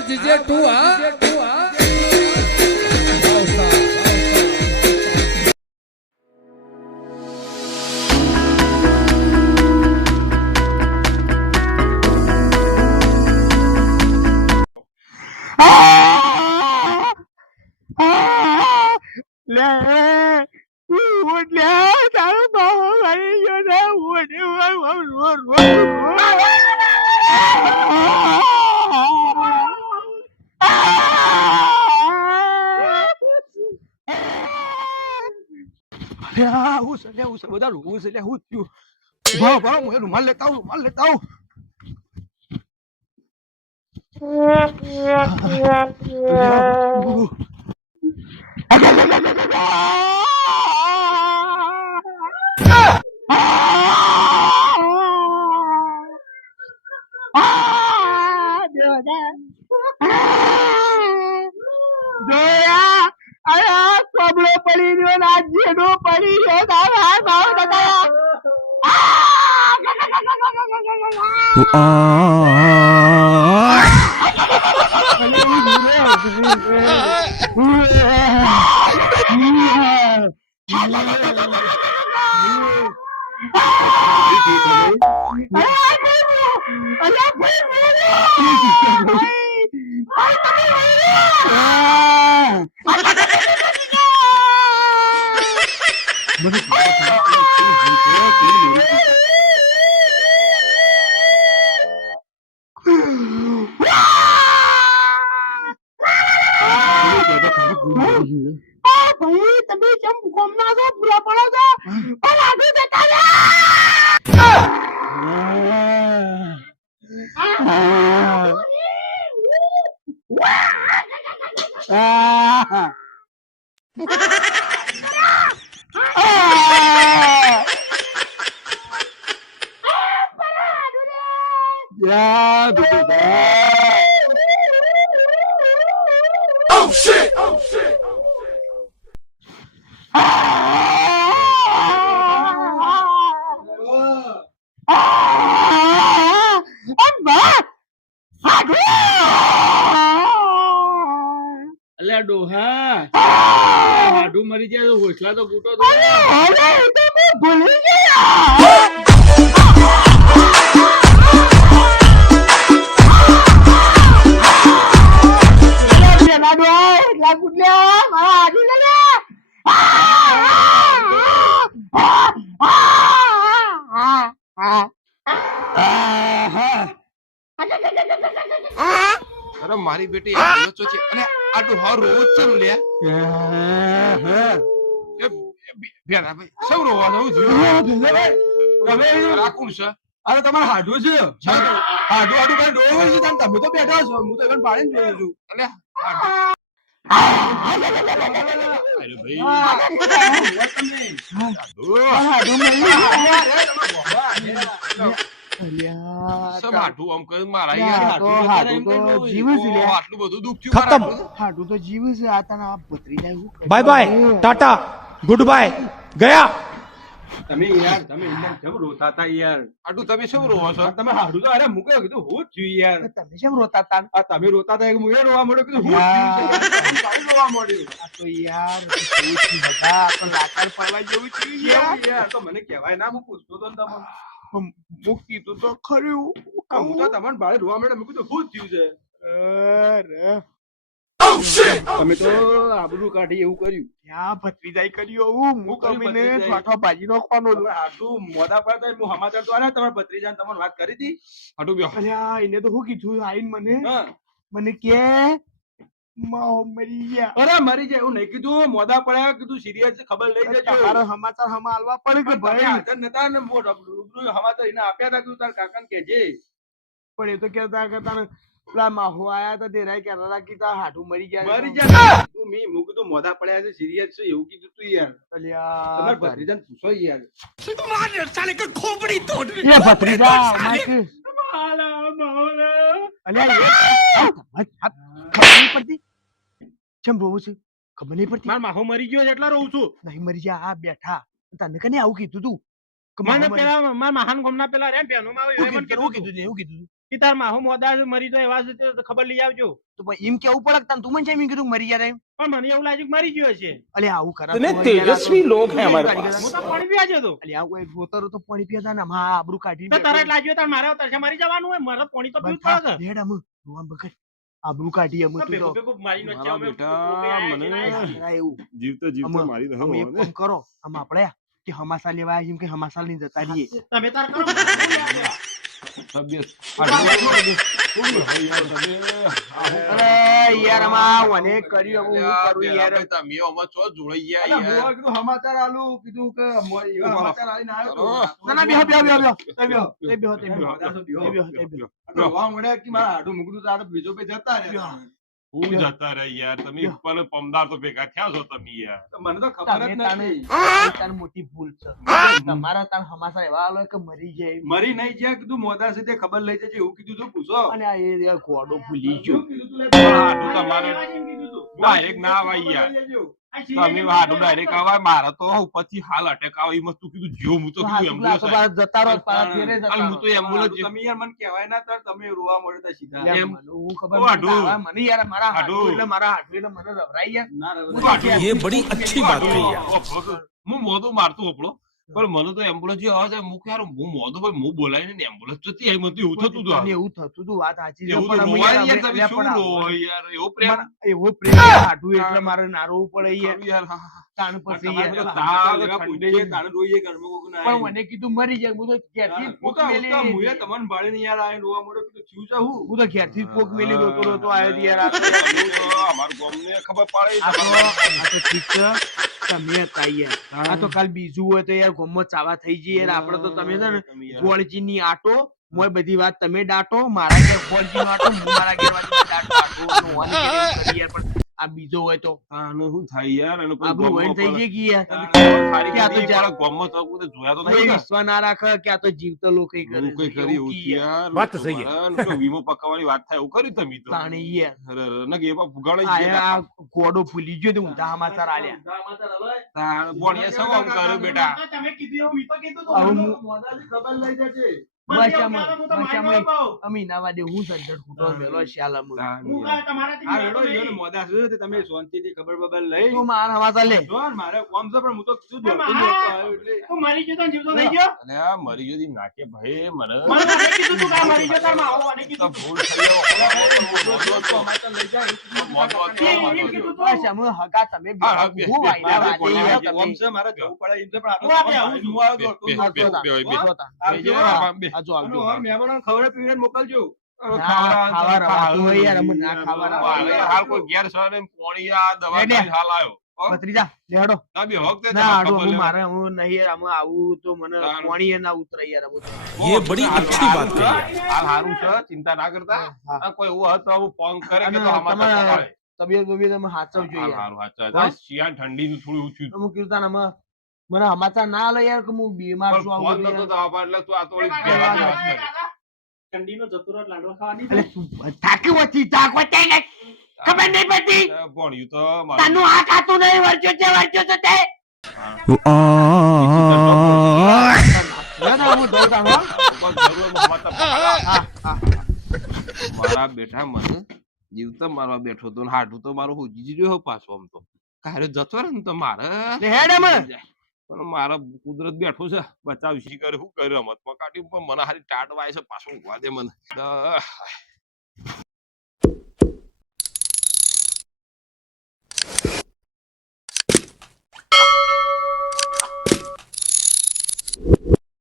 આપણું જીજે 2 હા રૂમાલ લેતા આવું પડી ગયો ના જેડો પડી ગયો ભાઈ તમે કેમ ગોમના છો પૂરા પડો છો પણ આગળ જતા અલ્યા ડોહા હાડું મરી જાય તો હોસલા તો ગૂટો તો ભૂલી ગયા અરે મારી બેટી આ છે અને આટલું હાર રોજ છે ને લે બેના ભાઈ સૌ રોવા દઉં છું તમે રાખું છે અરે તમારે હાડું છે હાડું કઈ ડોળું છે તમે તો બેઠા છો હું તો even પાડીને જોઉં છું અલે bye bye tata good bye ગયા તમે યાર તમે કેમ રોતા હતા યાર આટલું તમે શું રોવો છો તમે હાડું તો અરે મૂકે કીધું હું જ છું યાર તમે કેમ રોતા હતા તમે રોતા હતા હું રોવા મળ્યો કીધું હું રોવા મળ્યું આ તો યાર તો લાકડ પડવા જેવું થયું યાર તો મને કહેવાય ના હું પૂછતો તો તમને હું કીધું તો ખરું હું તો તમને બાળે રોવા મળ્યો મેં કીધું હું જ થયું છે તમે તો આબરૂ કાઢી એવું કર્યું ત્યાં ભત્રીજાઈ કર્યું હું કમીને ઠાઠો ભાજી નાખવાનો આટલું મોડા પડતા હું સમાચાર તો આને તમારા ભત્રીજાને તમને વાત કરી હતી આટલું બ્યો અલ્યા એને તો શું કીધું આઈને મને કે મરી ગયા અરે મરી જાય એવું નહીં કીધું મોડા પડ્યા કીધું સિરિયસ ખબર લઈ જજો તમારા સમાચાર હમા આલવા પડે કે ભાઈ હાજર નતા ને સમાચાર એને આપ્યા હતા કીધું તાર કાકાને કહેજે પણ એ તો કહેતા કે પેલા માહુ આયા હતા તે રાય કહેતા કીધા હાડું મરી ગયા તું મી હું કીધું મોઢા પડ્યા છે સિરિયસ છે એવું કીધું તું યાર અલ્યા તમાર ભત્રીજાને પૂછો યાર માર સાલે કે ખોપડી તોડ એ ભત્રીજા માકે માલા માલા અલ્યા ખબર નહીં પડતી ચમ રોવું છે ખબર નહીં પડતી માર માહુ મરી ગયો એટલે રોઉં છું નહીં મરી જા આ બેઠા તને કને આવું કીધું તું મને પેલા માર મહાન ગોમના પેલા રે બેનો માં એવું કીધું કે તાર માહો મોદા છે, મરી જાય એવા છે તો ખબર લઈ આવજો. તો પછી એમ કેવું પડે કે તું મને છે એમ કીધું કે મરી ગયા એમ. પણ મને એવું લાગ્યું કે મરી ગયો છે. અલે આવું ખરાબ इतने તો યાર આ તો- तेजस्वी लोग हैं हमारे पास। હું તો પાણી પીવા જતો. અલે આવું કોઈ ફોતરો તો પાણી પીતા ને હા આબરૂ કાઢી તો તરત લાગ્યો તાર મારે તરસે મરી જવાનું હોય, મારે પાણી તો પીવું જ પડે છે. લેડ આમ રોવામ બગડ આબરૂ કાઢી અમે તો તું ભેગું તો ભેગું મારી નો મારા બેટા, મને- આ એવું જીવતો જીવતો આમાં- મારી અમે એક કામ કરો આમ આપણે કે હમાસા લેવા આવ્યા છીએ કે હમાસા લઈને જતા રહીએ. તમે તાર કરો, હું લેવા દેવા. અરે યાર આમાં મને કર્યું હવે હું કરું યાર. તમે આમાં ચો જોડાઈ ગયા અલા, યાર. હું કીધું સમાચાર આલું કીધું કે ઉભા રહો. સમાચાર આલીને આવ્યો તો. કરો. ના ના બેહો બેહો બેહો બેહો તમે બેહો તમે બેહો તમે બેહો બેહો, બેહો તમે બેહો. બેહો. બેહો. હું જતા રહે યાર, તમે ઉપર પમદાર તો ભેગા થયા છો તમે યાર. મને તો ખબર જ નથી. તારી મોટી ભૂલ છે. તમારા તાર હમાસા એવા આલો કે મરી જાય મરી નહીં જ્યાં કીધું મોદા છે તે ખબર લઈ જજે એવું કીધું તું પૂછો. અને આ એ યાર ઘોડો ભૂલી ગયો. હાડું તમારે ડાયરેક્ટ ના આવાય યાર. તમે હાડું ડાયરેક્ટ આવાય, મારે તો ઉપરથી હાલ અટેક આવે એમ તું કીધું જો હું તો કીધું એમ્બ્યુલન્સ તો પાછા જતા રહો પાછા ફેરે જતા હું રહો. તો એમ્બ્યુલન્સ તમે યાર મને કહેવાય ના તાર તમે રોવા મળે તો સીધા. યાર, એમ. મને હું ખબર ઓ નથી. હાડું. આવા મને યાર મારા હાડું હાડું. એટલે મારા હાડું એટલે મને રવરાઈ યાર. ના હું રે તો હાડું. ये बड़ी अच्छी बात कही यार। હું મોઢું મારતું આપણો પણ મને તો એમ્બ્યુલન્સ જે આવે છે હું યાર હું મોઢું ભાઈ હું બોલાવીને ને એમ્બ્યુલન્સ જતી આવી મને તો એવું થતું હતું મને એવું થતું હતું વાત સાચી છે એવું તો પણ અમે રોવાય યાર યાર, તમે અમે શું પણ રોવો યાર એવો પ્રેમ મને એવો પ્રેમ હાડું એટલે મારે ના રોવું પડે યાર. યાર હા, હા. તાણ પછી તમારે યાર. તો તાળ તાળ લેવા ઠંડી. પૂછીએ, તાણે રોઈએ ઘરમાં કોક ના પણ આવીને. મને કીધું મરી જાય હું તો ઘેરથી જ હું પોક તો મેલી મુએ તમને ભાળીને યાર આઈને રોવા મળ્યો કીધું થયું છે હું. હું તો ઘેરથી જ પોક મેલી રોતો રોતો આવ્યો હતો યાર. આ તો તમે તો અમારું ગામને ખબર પડે આ તો ઠીક છે તમે હતા યાર. આ તો કાલ બીજું હોય તો યાર ગોમમાં ચાવા થઈ જઈએ યાર. આપણે તો તમે છે ને ગોળજી ની આટો મોય બધી વાત તમે દાટો મારા ઘેર ગોળજી નો આટો હું મારા ઘેર વાળી દાટો આટો નો હોવાની કે કરી યાર. પણ આ બીજો હોય તો આનું શું થાય યાર એનું કોઈ આપણું ગામમાં વહીન થઈ પડે. જાય કે યાર. સારી કે આ તો કીધી, જા- પણ ગામમાં તો કોઈ જોયા તો કોઈ નહીં ને. વિશ્વાસ ના રાખે કે આ તો જીવતો લોકો કરે એવું કઈ છે. કરી એવું એવું કી યાર. યાર. વાત તો સહી છે. મારા તો વીમો પકાવવાની વાત થાય એવું કર્યું તમે તો તાણી યાર. અરે અરે, નકે એમાં ફુગાડાઈ આ ગયા યાર આ ગોડો ફૂલી ગયો તો ઊંધા સમાચાર આલ્યા. સમાચાર હવે તાણ બોણીએ સૌ આમ કર્યું બેટા. તમે કીધું એવું મેં તો કીધું હવે તું. હું મોદાથી ખબર લઈ જજે. મને એવું કહેવાનું, હું તો મારી નો પાઉં. અમીના વાદે હું ઝંઝટ ફૂટો મેલો શ્યાલમ. તાણ હું યાર. કાંઈ તમારાથી આ બીતો રેડો નહીં. ઈયોને મોદા છે તે તમે શાંતિથી ખબર બબર લઈ તું મારા સમાચાર લે. જો ને મારે કોમ છે પણ હું તો કીધું એ દોડતો મહા, નહોતો આવ્યો એટલે તું મરી ગયો તો ને જીવતો થઈ ગયો. અને આ મરી ગયો દી નાકે ભાઈ મને મને તો નહીં કીધું તું કે આ મરી ગયો તાર માવો, મને તો કીધું તું. ભૂલ થઈ ગયો. સમાચાર લઈ જાય એ કીધું તું. બસ અમે હગા તમે હા, હા, બે, હું બે, વાયદા બે, વાદે બે, યાર બે, તમે. કોમ છે મારે જવું પડે એમ છે પણ હું આ બે આ આવું હું આવ્યો બે, દોડતો બે, નહોતો. બે, બે, બે. જોતા. આવજો. બે. આ જો આવજો. અને હવે મહેમાનોને ખવડાવી પીવડાવીને મોકલજો. ખાવા રવાતું હોય યાર, અમે ના ખાવા રવાતું. હાલ કોઈ ઘેર સર એમ પોણી આ દવા લે, લે. ખાઈને હાલ આવ્યો. હો? ભત્રીજા લેડો. ના બે વખતે ના હાડો ખબર હું લેવા. મારે હું નહીં યાર અમે આવું તો મને તાણ. પાણી ના ઉતરે યાર અમે તો. ये बड़ी હાલ अच्छी હારું बात છે. कही है। હાલ હારું છે, ચિંતા ના કરતા. હા. આ કોઈ એવું હતું આવું ફોન કરે કે અને તો આમાં તો તમારે પકડાય. તબિયત બબિયત અમે હાચવજો હાલ યાર. હારું હાચા. હા? શિયાળ ઠંડીનું થોડું ઓછું. અમુક કીધું અમે મને સમાચાર ના આલે યાર કે હું બીમાર પણ છું ફોન આવું નતો બધું તો આવવા એટલે તું આ તો વળી એ પહેલા જ કાકા, વાત કરી. કાકા, ઠંડીનો જતો રહો, લાડવા ખાવાની એટલે છે. તું થાકી વચ્ચી થાક વચ્ચે ને ખબર નહીં પડતી ભણ્યું તો મારું. તનું આ ખાતું નહીં વર્જો છે તે ના ના હું દઉં તાણ, હો. બસ જરૂર હોય માતા પકડાય. હા હા મારા બેઠા મને જીવતા મારવા બેઠો તો ને હાડું તો મારું હુજી રહ્યો પાછો આમ તો કારે જતો રહે ને તો મારે લે હેડ અમે. પણ મારા કુદરત બેઠો છે બચાવ શી કરે શું કર્યું રમત કાઢી પણ મને હારી ટાટ વાય છે પાછું ઊંઘવા દે મને